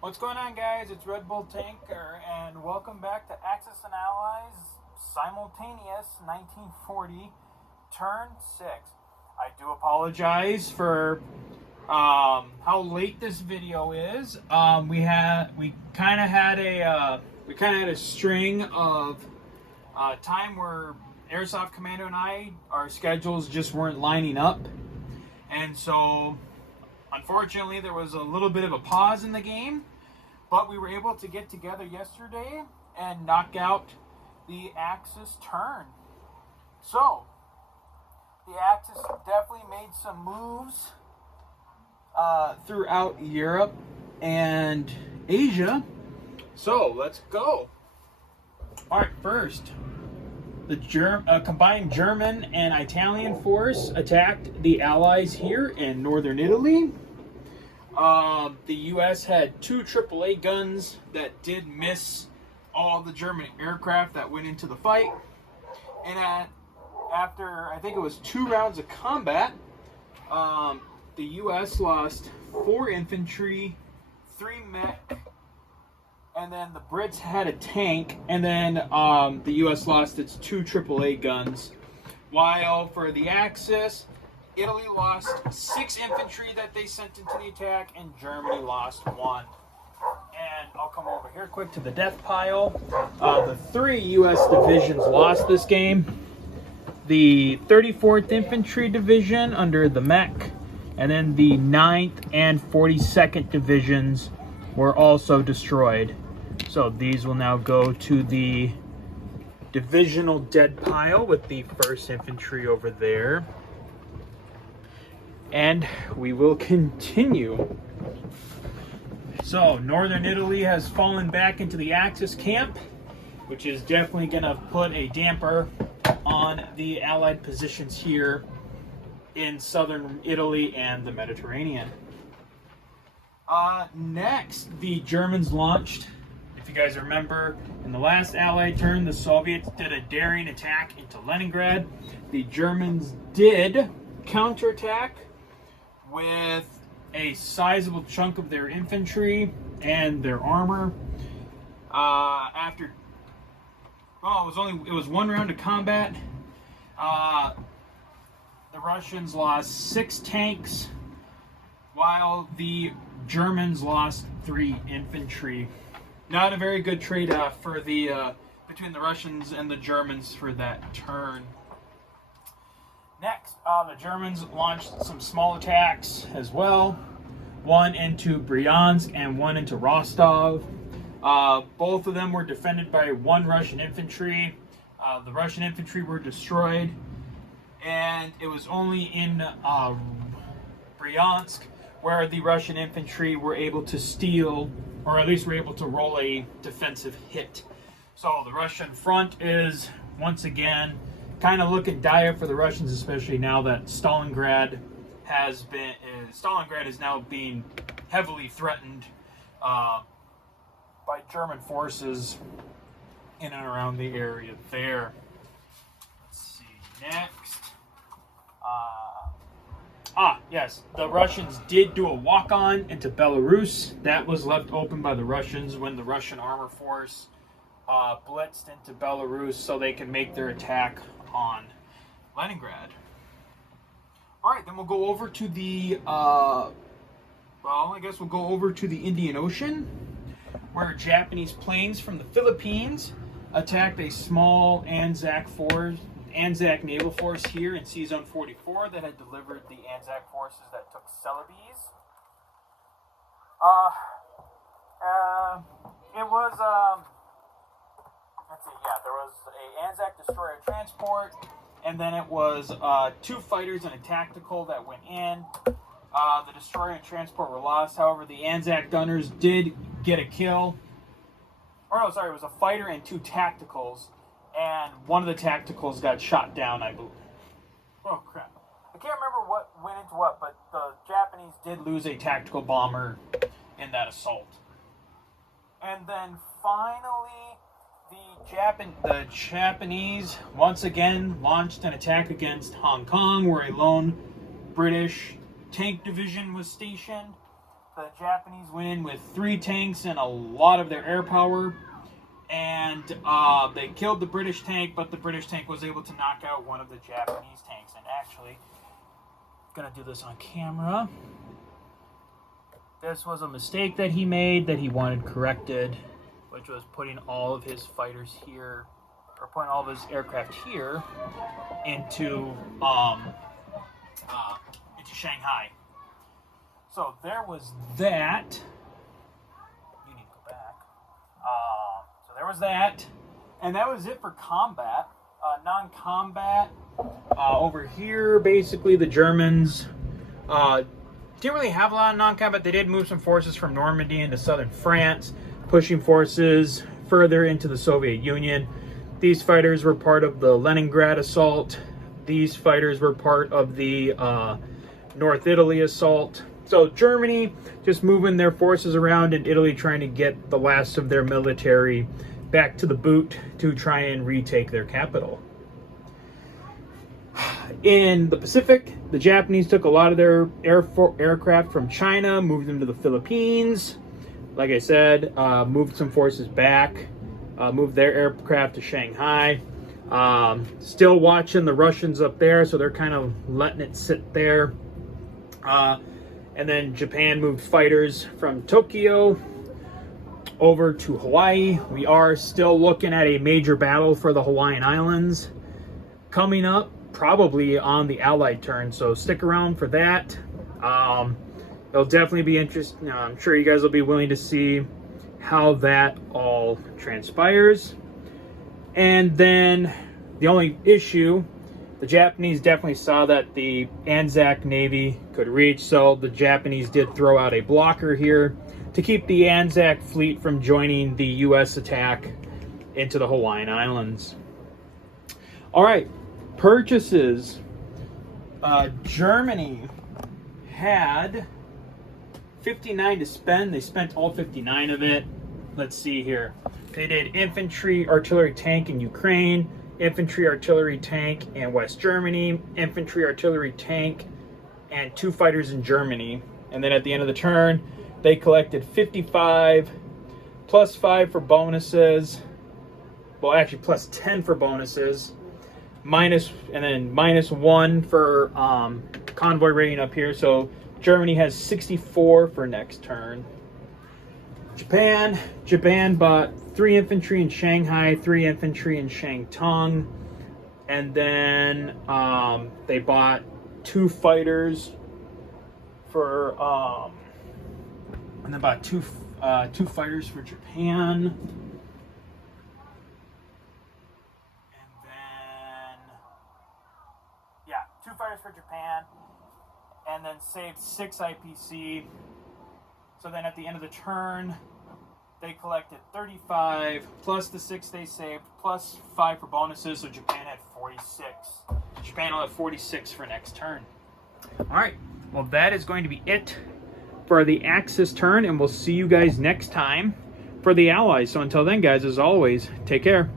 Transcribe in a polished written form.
What's going on, guys? It's Red Bull Tanker, and welcome back to Axis and Allies Simultaneous 1940 Turn 6. I do apologize for how late this video is. We kind of had a string of time where Airsoft Commando and our schedules just weren't lining up, and so unfortunately there was a little bit of a pause in the game. But we were able to get together yesterday and knock out the Axis turn. So, the Axis definitely made some moves throughout Europe and Asia. So, let's go. Alright, first, the combined German and Italian force attacked the Allies here in northern Italy. The U.S. had 2 AAA guns that did miss all the German aircraft that went into the fight. And after, I think it was 2 rounds of combat, the U.S. lost 4 infantry, 3 mech, and then the Brits had a tank, and then the U.S. lost its 2 AAA guns. While for the Axis, Italy lost 6 infantry that they sent into the attack, and Germany lost 1. And I'll come over here quick to the death pile. The 3 U.S. divisions lost this game. The 34th Infantry Division under the mech, and then the 9th and 42nd Divisions were also destroyed. So these will now go to the divisional dead pile with the 1st Infantry over there. And we will continue. So, northern Italy has fallen back into the Axis camp, which is definitely going to put a damper on the Allied positions here in southern Italy and the Mediterranean. Next, the Germans launched, if you guys remember, in the last Allied turn, the Soviets did a daring attack into Leningrad. The Germans did counterattack with a sizable chunk of their infantry and their armor. It was 1 round of combat. The Russians lost 6 tanks, while the Germans lost 3 infantry. Not a very good trade-off for between the Russians and the Germans for that turn. Next, the Germans launched some small attacks as well. 1 into Bryansk and 1 into Rostov. Both of them were defended by 1 Russian infantry. The Russian infantry were destroyed. And it was only in Bryansk where the Russian infantry were able to steal, or at least were able to roll a defensive hit. So the Russian front is, once again, kind of looking dire for the Russians, especially now that Stalingrad is now being heavily threatened by German forces in and around the area there. Let's see, next. Yes, the Russians did do a walk-on into Belarus. That was left open by the Russians when the Russian armor force blitzed into Belarus so they can make their attack on Leningrad. Alright, then we'll go over to the we'll go over to the Indian Ocean, where Japanese planes from the Philippines attacked a small Anzac naval force here in Sea Zone 44 that had delivered the Anzac forces that took Celebes. There was a Anzac destroyer transport, and then it was 2 fighters and a tactical that went in. The destroyer and transport were lost. However, the Anzac gunners did get a kill. It was a fighter and 2 tacticals, and one of the tacticals got shot down, I believe. Oh, crap. I can't remember what went into what, but the Japanese did lose a tactical bomber in that assault. And then finally, the Japanese once again launched an attack against Hong Kong, where a lone British tank division was stationed. The Japanese went in with 3 tanks and a lot of their air power. And they killed the British tank, but the British tank was able to knock out one of the Japanese tanks. And actually, I'm going to do this on camera. This was a mistake that he made that he wanted corrected, which was putting all of his fighters here, or putting all of his aircraft here into Shanghai. So there was that. You need to go back. So there was that, and that was it for combat. Non-combat. Over here, basically, the Germans didn't really have a lot of non-combat. They did move some forces from Normandy into southern France, pushing forces further into the Soviet Union. These fighters were part of the Leningrad assault. These fighters were part of the North Italy assault. So Germany just moving their forces around in Italy, trying to get the last of their military back to the boot to try and retake their capital. In the Pacific, the Japanese took a lot of their aircraft from China, moved them to the Philippines. Like I said, moved some forces back, moved their aircraft to Shanghai. Still watching the Russians up there, so they're kind of letting it sit there. And then Japan moved fighters from Tokyo over to Hawaii. We are still looking at a major battle for the Hawaiian Islands coming up, probably on the Allied turn, so stick around for that. It'll definitely be interesting. I'm sure you guys will be willing to see how that all transpires. And then the only issue, the Japanese definitely saw that the Anzac Navy could reach, so the Japanese did throw out a blocker here to keep the Anzac fleet from joining the U.S. attack into the Hawaiian Islands. All right, purchases. Germany had 59 to spend. They spent all 59 of it. Let's see here. They did infantry artillery tank in Ukraine, infantry artillery tank in West Germany, infantry artillery tank, and 2 fighters in Germany. And then at the end of the turn, they collected 55 plus 5 for bonuses. Well, actually plus 10 for bonuses. And then minus 1 for convoy rating up here. So Germany has 64 for next turn. Japan bought 3 infantry in Shanghai, 3 infantry in Shantung, and then they bought 2 fighters for and then bought two fighters for Japan, and then 2 fighters for Japan, and then saved 6 IPC. So then at the end of the turn, they collected 35, plus the 6 they saved, plus 5 for bonuses, so Japan had 46. Japan will have 46 for next turn. All right, well, that is going to be it for the Axis turn, and we'll see you guys next time for the Allies. So until then, guys, as always, take care.